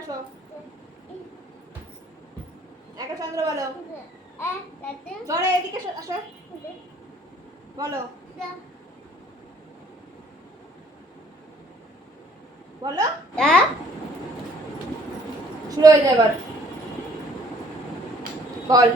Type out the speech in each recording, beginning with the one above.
আসো। একা চন্দ্র বলো। জোরে, এদিকে আসো বলো। বলো। শুরু হয়ে এবার। বল।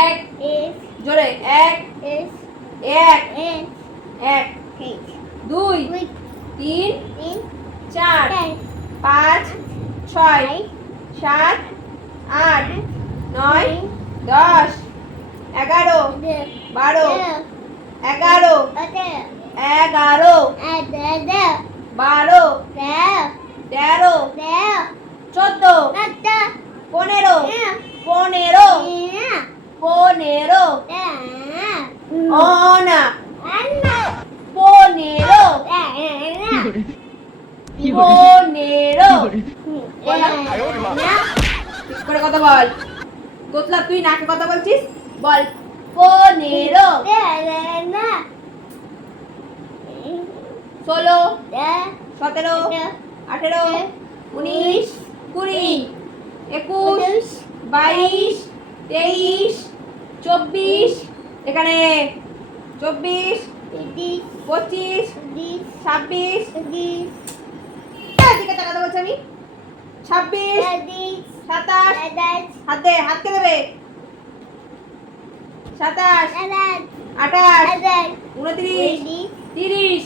এক। জোরে, এক। এক। এক। দুই। তিন। চার। পাঁচ ছয় সাত আট নয় দশ এগারো বারো এগারো এগারো বারো তেরো চোদ্দ পনেরো পনেরো পনেরো অনা পনেরো পনেরো করে কথা বল। গোতলা তুই নাকে কথা বলছিস? বল। পনেরো ষোলো সতেরো আঠেরো উনিশ কুড়ি একুশ বাইশ তেইশ চব্বিশ এখানে চব্বিশ পঁচিশ ছাব্বিশ টাকাটা বলছি আমি। ছাব্বিশ সাতাশ হাত দে হাত কে দেবে সাতাশ আঠাশ উনত্রিশ তিরিশ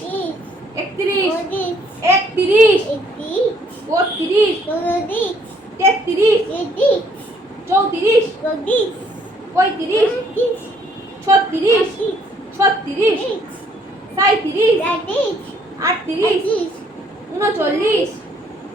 একত্রিশ একত্রিশ বত্রিশ তেত্রিশ চৌত্রিশ পঁয়ত্রিশ ছত্রিশ ছত্রিশ সাঁত্রিশ আটত্রিশ উনচল্লিশ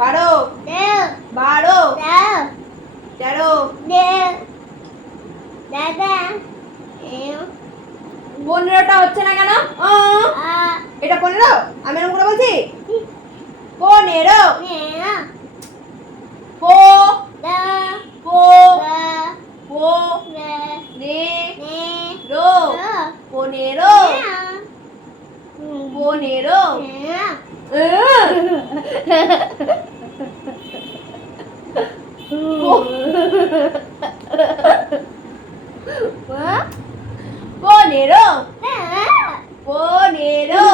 বারো। বারো। তেরো। পনেরোটা হচ্ছে না কেন? এটা পনেরো? আমি এরকম করে বলছি? পনেরো। পো পো নে রো পনেরো পনেরো পনেরো পনেরো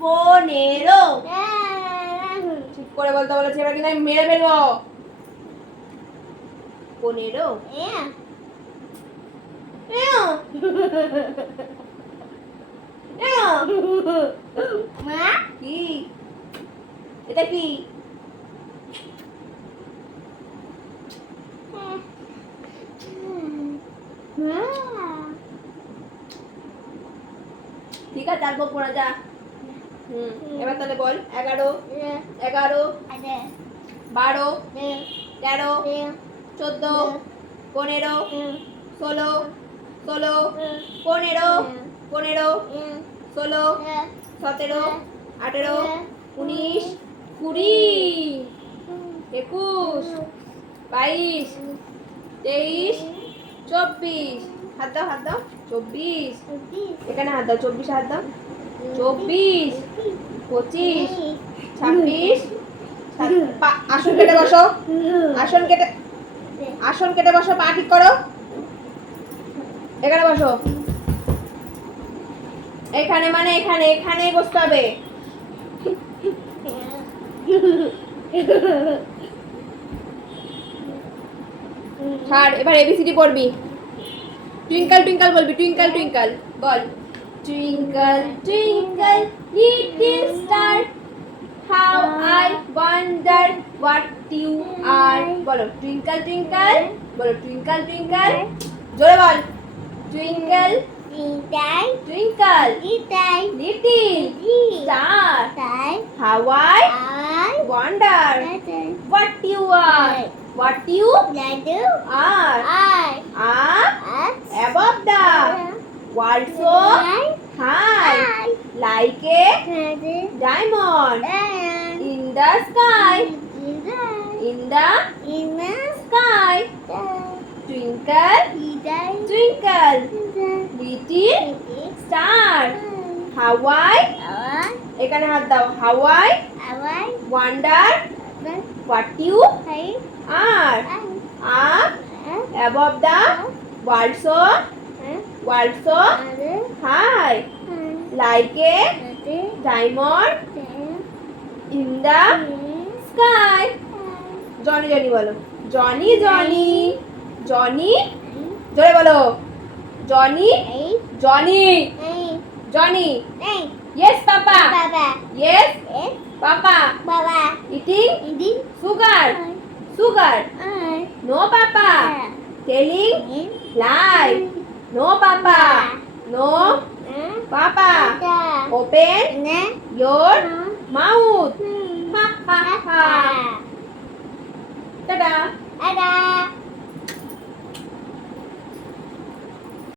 পনেরো ঠিক করে বলতে বলেছি এবার কিন্তু আমি মেরে ফেলব পনেরো এও, এও, কি এটা কি ঠিক আছে আর পড়া যা। হুম এবার তাহলে বল। এগারো এগারো বারো তেরো চোদ্দ পনেরো ষোলো ষোলো পনেরো পনেরো ষোলো সতেরো আঠেরো উনিশ কুড়ি একুশ বাইশ তেইশ চব্বিশ। হাত দাও হাত দাও। চব্বিশ। এখানে হাত দাও চব্বিশ হাত দাও। চব্বিশ। পঁচিশ। ছাব্বিশ। আসন কেটে বসো। আসন কেটে আসন কেটে বসো পা ঠিক করো। এখানে বসো। এখানে মানে এখানে এখানেই বসতে হবে। ছাড় এবার এবিসিডি পড়বি টুইঙ্কল টুইঙ্কল বলবি twinkle twinkle ball twinkle twinkle little star how I wonder what you are বলো টুইঙ্কল টুইঙ্কল বলো টুইঙ্কল টুইঙ্কল জোরে বল twinkle twinkle little Star. Star. How I I. wonder. Letter. What you are. What you Letter. are. I. Are X. above the world so high. I. Like a Letter. diamond Diamond. in the sky. In In the the sky. Twinkle, twinkle, little star. How I এখানে হাত দাও how I wonder what you are. Above the world so world so high. Like a diamond in the sky. Johnny Johnny বলো Johnny Johnny Johnny জোরে বলো Johnny Johnny Johnny yes papa Sugar. Uh, no, Papa. Uh, Telling lie. No, Papa. No, Papa. Open your mouth. Ha ha ha. Ta-da. Ta-da.